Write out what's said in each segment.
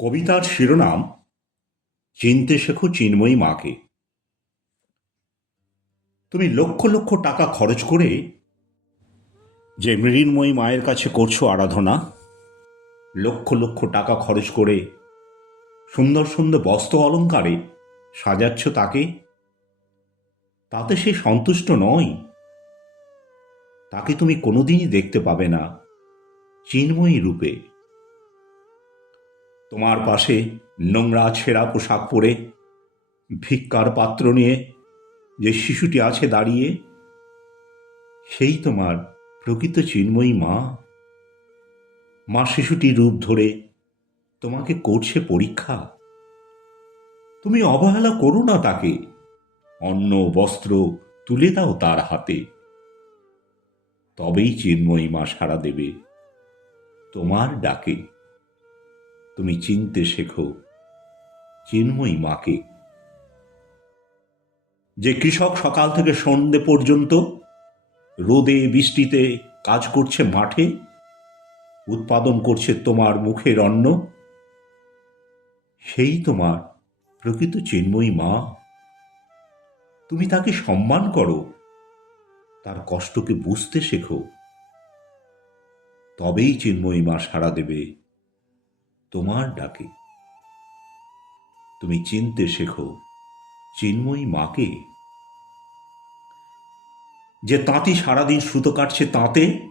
কবিতার শিরোনাম চিনতে শেখো চিন্ময়ী মাকে। তুমি লক্ষ লক্ষ টাকা খরচ করে যে মৃন্ময়ী মায়ের কাছে করছো আরাধনা, লক্ষ লক্ষ টাকা খরচ করে সুন্দর সুন্দর বস্ত্র অলঙ্কারে সাজাচ্ছ তাকে, তাতে সে সন্তুষ্ট নয়। তাকে তুমি কোনোদিনই দেখতে পাবে না চিন্ময়ী রূপে। তোমার পাশে নোংরা ছেঁড়া পোশাক পরে ভিক্ষার পাত্র নিয়ে যে শিশুটি আছে দাঁড়িয়ে, সেই তোমার প্রকৃত চিন্ময়ী মা। মা শিশুটির রূপ ধরে তোমাকে করছে পরীক্ষা। তুমি অবহেলা করো না তাকে, অন্ন বস্ত্র তুলে দাও তার হাতে। তবেই চিন্ময়ী মা সাড়া দেবে তোমার ডাকে। তুমি চিনতে শেখো চিন্ময়ী মাকে। যে কৃষক সকাল থেকে সন্ধ্যে পর্যন্ত রোদে বৃষ্টিতে কাজ করছে মাঠে, উৎপাদন করছে তোমার মুখের অন্ন, সেই তোমার প্রকৃত চিন্ময়ী মা। তুমি তাকে সম্মান করো, তার কষ্টকে বুঝতে শেখো। তবেই চিন্ময়ী মা সাড়া দেবে তোমার ডাকে। তুমি চিনতে শেখো চিন্ময়ী মাকে। যে তাঁতি সারাদিন সুতো কাটছে তাঁতে,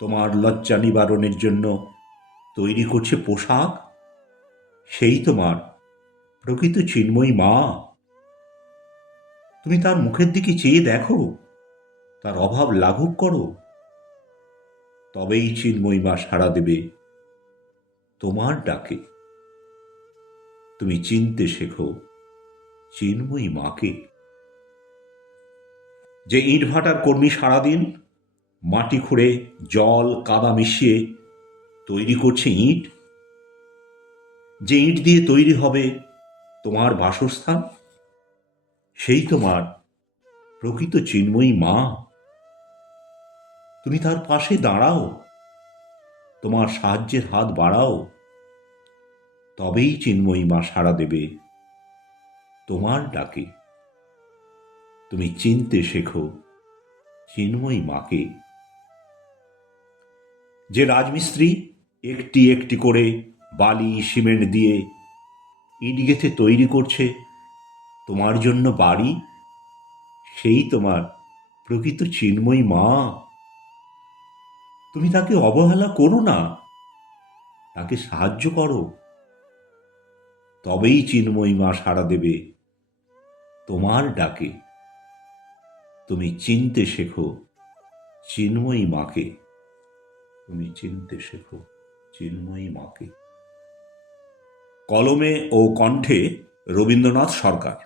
তোমার লজ্জা নিবারণের জন্য তৈরি করছে পোশাক, সেই তোমার প্রকৃত চিন্ময়ী মা। তুমি তার মুখের দিকে চেয়ে দেখো, তার অভাব লাঘব করো। তবেই চিন্ময়ী মা সাড়া দেবে তোমার ডাকে। তুমি চিনতে শেখো চিন্ময়ী মাকে। যে ইটভাটার কর্মী সারাদিন মাটি খুঁড়ে জল কাদা মিশিয়ে তৈরি করছে ইট, যে ইট দিয়ে তৈরি হবে তোমার বাসস্থান, সেই তোমার প্রকৃত চিন্ময়ী মা। তুমি তার পাশে দাঁড়াও, তোমার সাহায্যের হাত বাড়াও। তবেই চিন্ময়ী মা সাড়া দেবে তোমার ডাকে। তুমি চিনতে শেখো চিন্ময়ী মাকে। যে রাজমিস্ত্রি একটি একটি করে বালি সিমেন্ট দিয়ে ইট গেঁথে তৈরি করছে তোমার জন্য বাড়ি, সেই তোমার প্রকৃত চিন্ময়ী মা। তুমি তাকে অবহেলা করো না, তাকে সাহায্য করো। তবেই চিন্ময়ী মা সাড়া দেবে তোমার ডাকে। তুমি চিনতে শেখো চিন্ময়ী মাকে। তুমি চিনতে শেখো চিন্ময়ী মাকে। কলমে ও কণ্ঠে রবীন্দ্রনাথ সরকার।